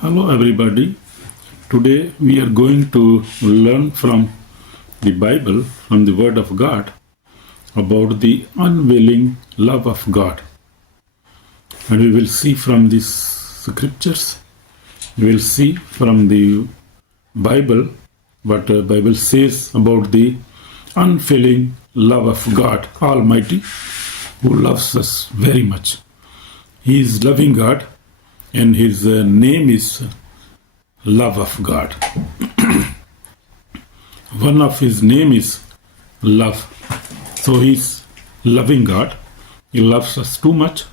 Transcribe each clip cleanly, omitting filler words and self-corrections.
Hello everybody. Today we are going to learn from the Bible, from the Word of God, about the unveiling love of God. And we will see from these scriptures, we will see from the Bible what the Bible says about the unfailing love of God Almighty, who loves us very much. He is loving God, and his name is love of God. One of his name is love. So he's loving God. He loves us too much.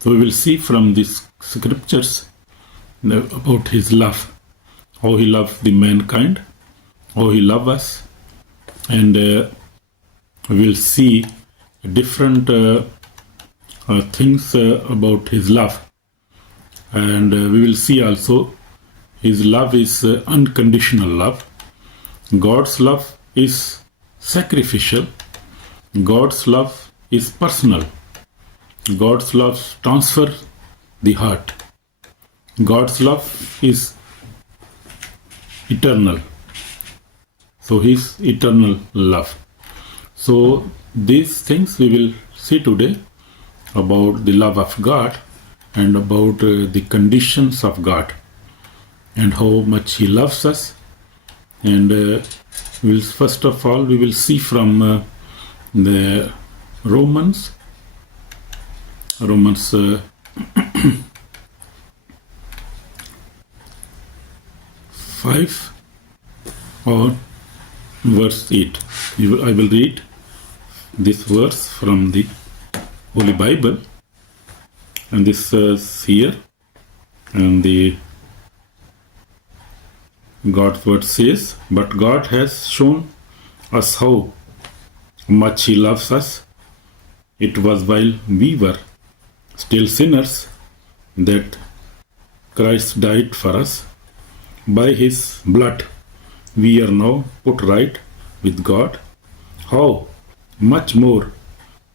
So we will see from these scriptures about his love, how he loves the mankind, how he loves us, and we will see different things about his love. And we will see also his love is unconditional love. God's love is sacrificial. God's love is personal. God's love transfers the heart. God's love is eternal. So his eternal love. So these things we will see today about the love of God and about the conditions of God and how much he loves us. And we'll, first of all, we will see from the Romans 5 or verse 8. I will read this verse from the Holy Bible, and this is here, and the God's word says, "But God has shown us how much he loves us. It was while we were still sinners that Christ died for us. By his blood we are now put right with God. How much more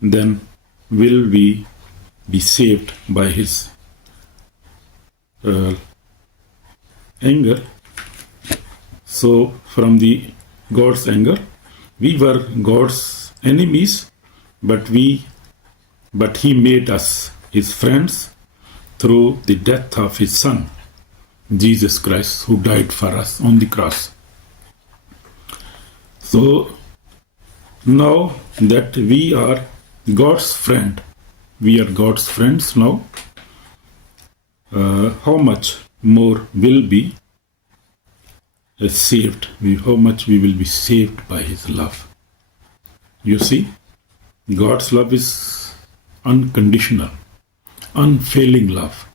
then will we be saved by his anger?" So from the God's anger, we were God's enemies, but he made us his friends through the death of his son, Jesus Christ, who died for us on the cross. So now that we are God's friend, we are God's friends now, how much more will be saved? How much we will be saved by his love? You see, God's love is unconditional, unfailing love,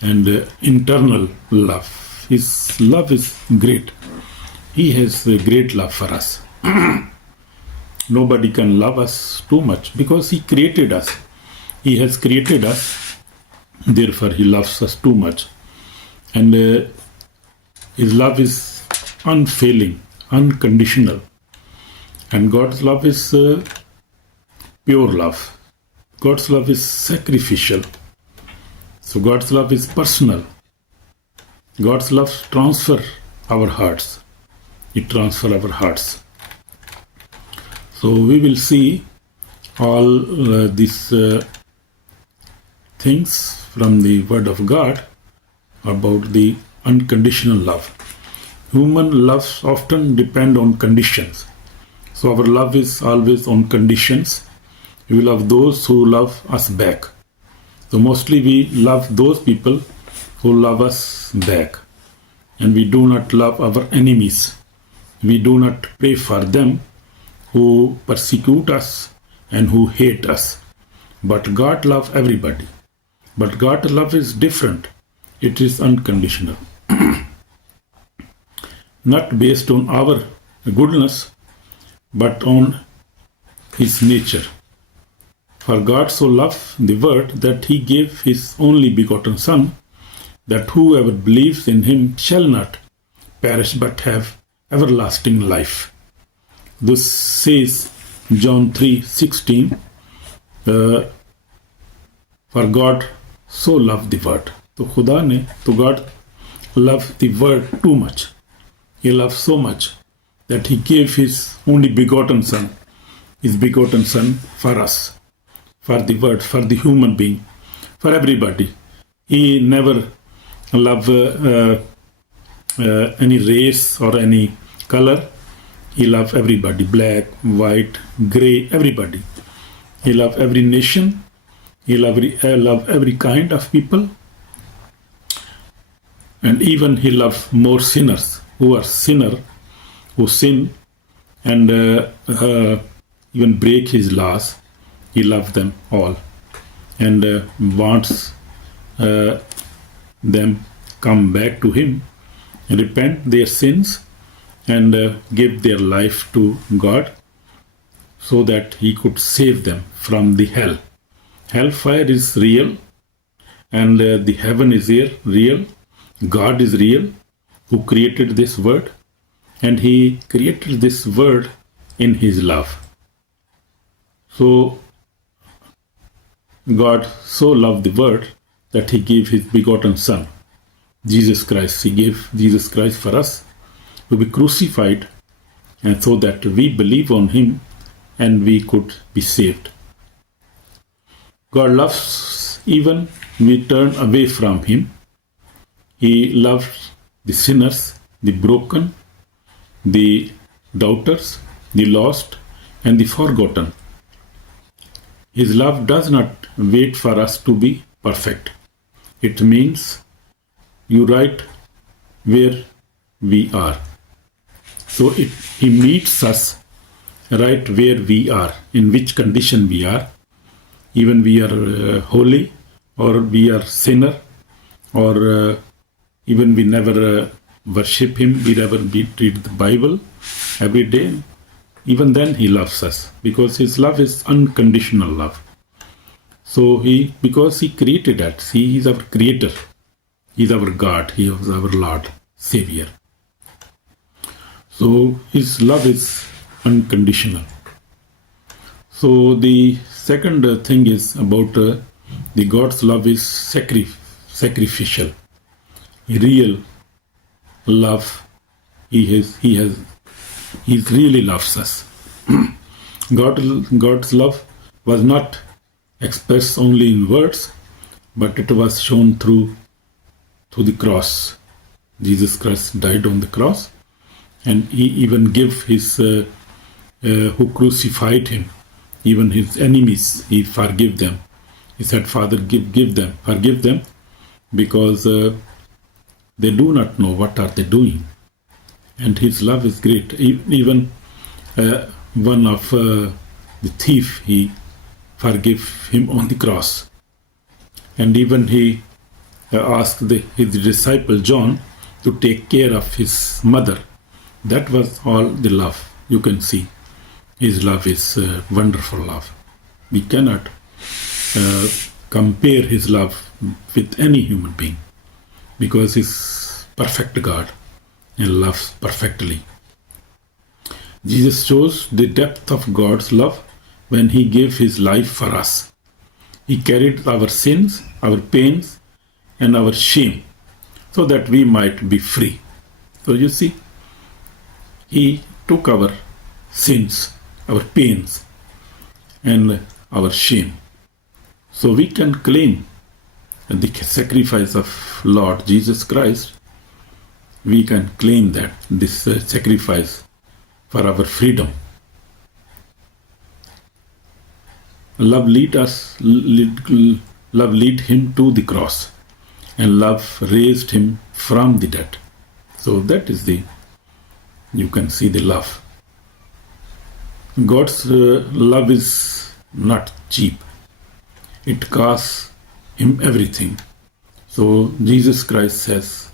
and internal love. His love is great. He has a great love for us. Nobody can love us too much because he created us. He has created us, therefore he loves us too much. And his love is unfailing, unconditional. And God's love is pure love. God's love is sacrificial. So God's love is personal. God's love transfers our hearts. It transfers our hearts. So we will see all these things from the Word of God about the unconditional love. Human loves often depend on conditions. So our love is always on conditions. We love those who love us back. So mostly we love those people who love us back. And we do not love our enemies. We do not pray for them who persecute us and who hate us. But God loves everybody. But God's love is different. It is unconditional. Not based on our goodness, but on his nature. For God so loved the world that he gave his only begotten Son, that whoever believes in him shall not perish but have everlasting life. This says John 3:16. For God so loved the world. तो खुदा ने, तो God loved the world too much. He loved so much that he gave his only begotten son, his begotten son for us, for the world, for the human being, for everybody. He never loved any race or any color. He loved everybody, black, white, grey, everybody. He loved every nation. He loved every kind of people. And even he loved more sinners who are who sin and even break his laws. He loved them all and wants them come back to him, repent their sins and give their life to God so that he could save them from the hell. Hellfire is real and the heaven is real. God is real, who created this world, and he created this world in his love. So God so loved the world that he gave his begotten son, Jesus Christ. He gave Jesus Christ for us to be crucified, and so that we believe on him and we could be saved. God loves even we turn away from him. He loved the sinners, the broken, the doubters, the lost, and the forgotten. His love does not wait for us to be perfect. It means you right where we are. So he meets us right where we are, in which condition we are. Even we are holy, or we are sinner, or even we never worship him, we never read the Bible every day. Even then he loves us, because his love is unconditional love. So because he created us, he is our creator, he is our God, he is our Lord, Savior. So his love is unconditional. So the second thing is about the God's love is sacrificial. Real love, he really loves us. God's love was not expressed only in words, but it was shown through the cross. Jesus Christ died on the cross, and he even gave his who crucified him, even his enemies, he forgave them. He said, Father, forgive them, because they do not know what are they doing. And his love is great. Even one of the thief, he forgave him on the cross. And even he asked his disciple John to take care of his mother. That was all the love. You can see his love is wonderful love. We cannot compare his love with any human being, because he's perfect God and loves perfectly. Jesus shows the depth of God's love when he gave his life for us. He carried our sins, our pains, and our shame, so that we might be free. So you see, he took our sins, our pains, and our shame. So we can claim the sacrifice of Lord Jesus Christ. We can claim that this sacrifice for our freedom. Love lead him to the cross, and love raised him from the dead. So that is you can see the love. God's love is not cheap. It costs him everything. So Jesus Christ has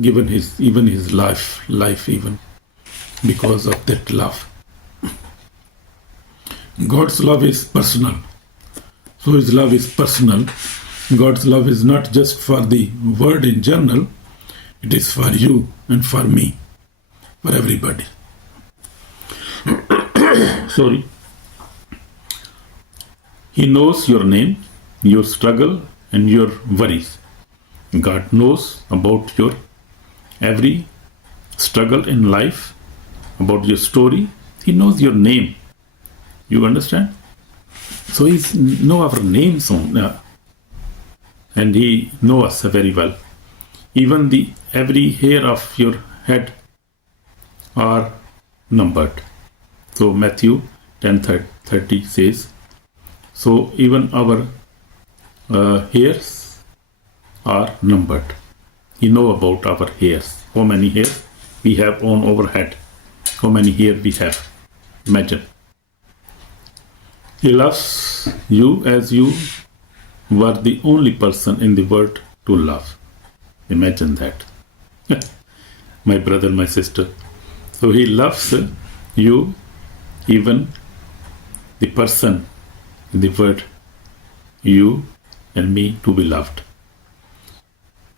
given his life even because of that love. God's love is personal. So his love is personal. God's love is not just for the world in general. It is for you and for me, for everybody. Sorry. He knows your name, your struggle, and your worries. God knows about your every struggle in life, about your story. He knows your name. You understand? So He knows our names and He knows us very well. Even the every hair of your head are numbered. So Matthew 10:30 says, so even our hairs are numbered. He knows about our hairs. How many hairs we have on our head? How many hair we have? Imagine. He loves you as you were the only person in the world to love. Imagine that. My brother, my sister. So He loves you, even the person in the world, you and me, to be loved.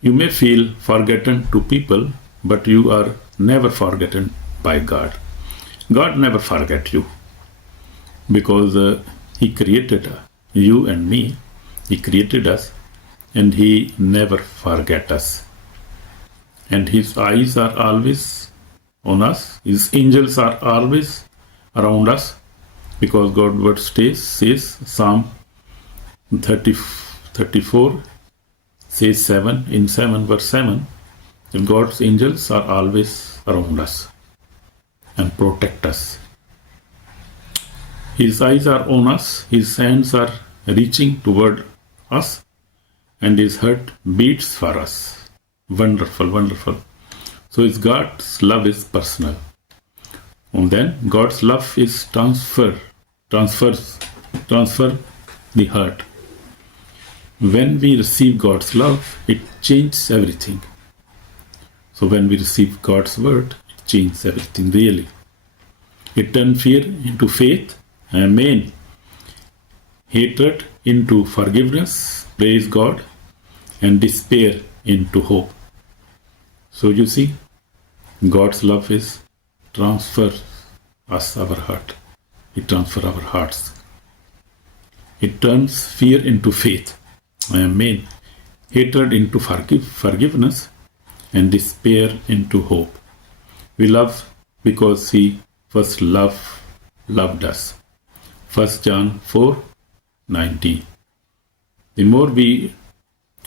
You may feel forgotten to people, but you are never forgotten by God. God never forget you, because He created you and me. He created us, and He never forget us. And His eyes are always on us. His angels are always around us, because God's word says Psalm 34 says 7 in 7 verse 7, that God's angels are always around us and protect us. His eyes are on us, His hands are reaching toward us, and His heart beats for us. Wonderful, wonderful. So God's love is personal. And then God's love is transfer the heart. When we receive God's love, it changes everything. So when we receive God's word, it changes everything really. It turns fear into faith. Amen. Hatred into forgiveness. Praise God. And despair into hope. So you see, God's love is transfer us our heart. It transfers our hearts. It turns fear into faith. Amen. Hatred into forgiveness, and despair into hope. We love because He first loved us. 1 John 4:19. The more we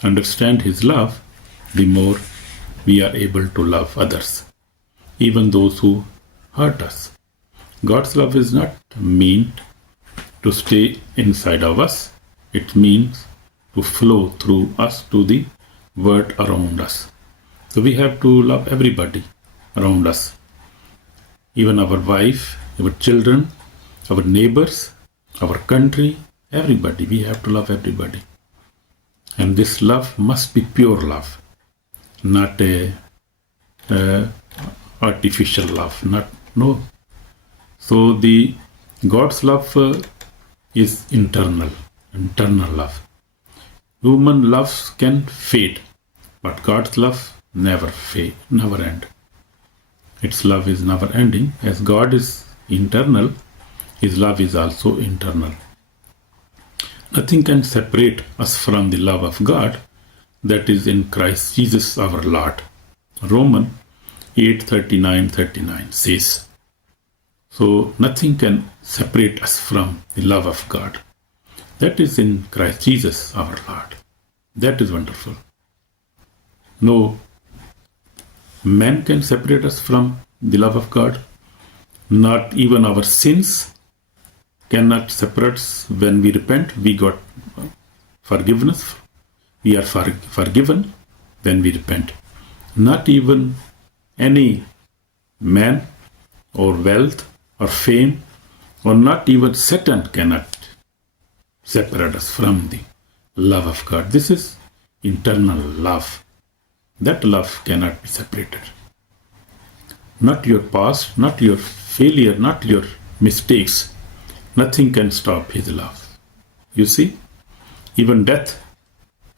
understand His love, the more we are able to love others, even those who hurt us. God's love is not meant to stay inside of us. It means to flow through us to the world around us. So we have to love everybody around us, even our wife, our children, our neighbors, our country, everybody. We have to love everybody. And this love must be pure love, not a artificial love. No. So the God's love is internal love. Human love can fade, but God's love never end. Its love is never ending. As God is internal, His love is also internal. Nothing can separate us from the love of God that is in Christ Jesus our Lord. Romans 8:39 says. So nothing can separate us from the love of God. That is in Christ Jesus our Lord. That is wonderful. No man can separate us from the love of God. Not even our sins cannot separate us. When we repent, we got forgiveness. We are forgiven when we repent. Not even any man or wealth or fame, or not even Satan cannot separate us from the love of God. This is internal love. That love cannot be separated. Not your past, not your failure, not your mistakes. Nothing can stop His love. You see, even death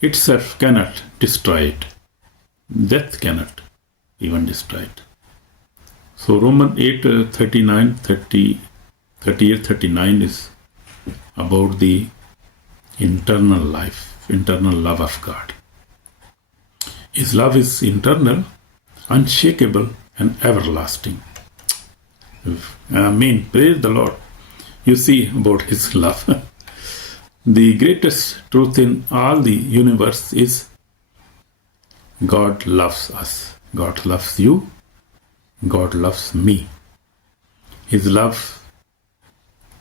itself cannot destroy it. Death cannot even destroy it. So Romans 8:38-39 is about the internal life, internal love of God. His love is internal, unshakable, and everlasting. Amen. Praise the Lord. You see about His love. The greatest truth in all the universe is God loves us. God loves you. God loves me. His love,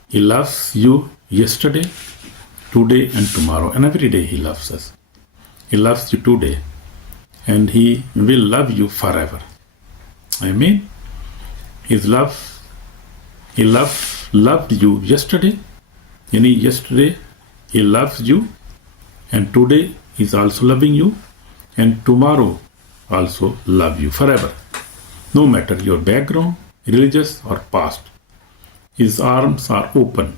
He loves you yesterday, today, and tomorrow. And every day He loves us. He loves you today. And He will love you forever. Amen. His love, He loved you yesterday. Yesterday He loves you. And today He's also loving you. And tomorrow also love you forever. No matter your background, religious or past, His arms are open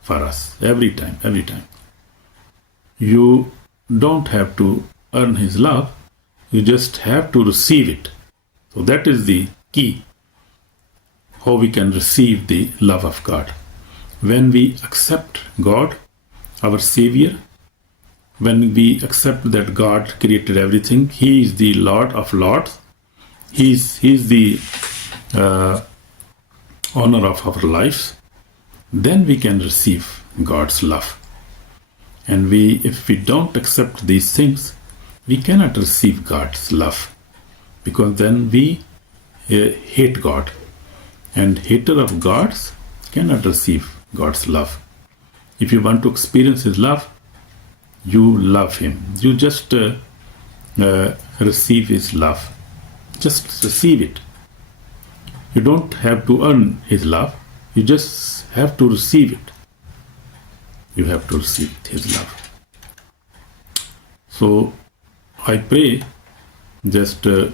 for us every time. You don't have to earn His love, you just have to receive it. So that is the key, how we can receive the love of God. When we accept God, our Savior, when we accept that God created everything, He is the Lord of Lords, He is the owner of our lives, then we can receive God's love. And if we don't accept these things, we cannot receive God's love, because then we hate God. And hater of God's cannot receive God's love. If you want to experience His love, you love Him. You just receive His love. Just receive it. You don't have to earn His love. You just have to receive it. You have to receive His love. So I pray just to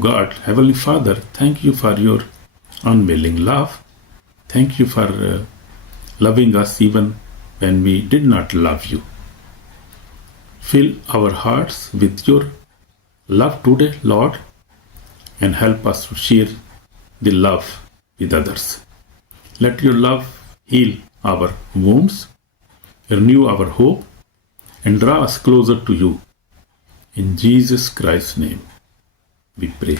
God, Heavenly Father, thank you for your unveiling love. Thank you for loving us even when we did not love you. Fill our hearts with your love today, Lord, and help us to share the love with others. Let your love heal our wounds, renew our hope, and draw us closer to you. In Jesus Christ's name, we pray.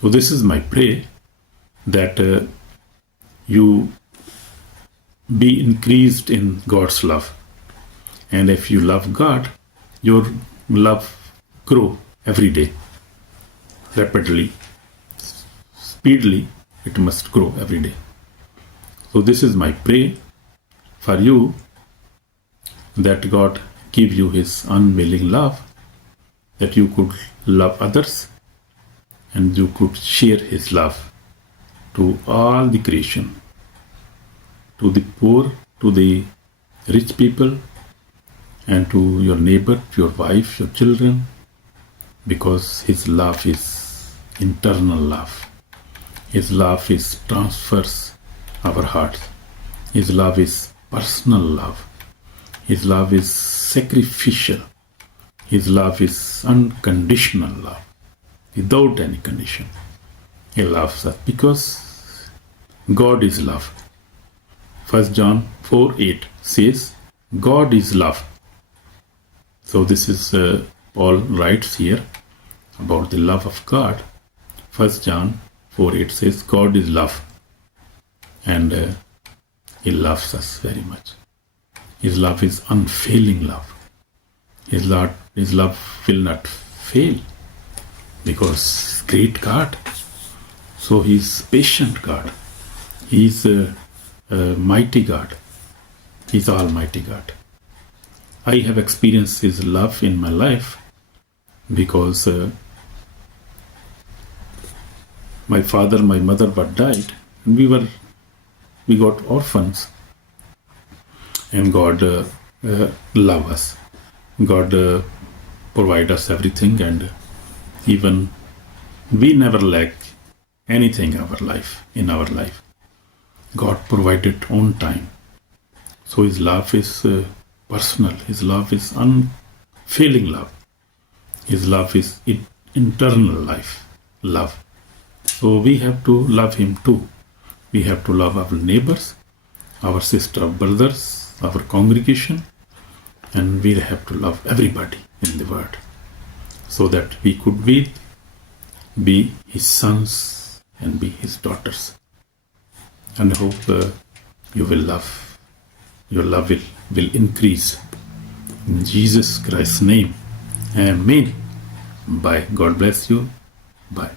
So this is my prayer, that you be increased in God's love. And if you love God, your love grow every day, rapidly, speedily. It must grow every day. So this is my prayer for you, that God give you His unveiling love, that you could love others and you could share His love to all the creation, to the poor, to the rich people, and to your neighbor, to your wife, your children, because His love is internal love. His love is transfers our hearts. His love is personal love. His love is sacrificial. His love is unconditional love, without any condition. He loves us because God is love. 1 John 4:8 says, God is love. So this is Paul writes here about the love of God. 1 John 4:8 says, God is love. And He loves us very much. His love is unfailing love. His love will not fail, because great God. So He is patient God. He is a mighty God. He is Almighty God. I have experienced His love in my life because my father, my mother were died, and we got orphans, and God love us. God provide us everything, and even we never lack anything in our life. God provided on time. So His love is personal. His love is unfailing love. His love is internal love. So we have to love Him too. We have to love our neighbors, our sister, brothers, our congregation, And we have to love everybody in the world so that we could be his sons and be his daughters. And I hope you will love. Your love will increase. In Jesus Christ's name. Amen. Bye. God bless you. Bye.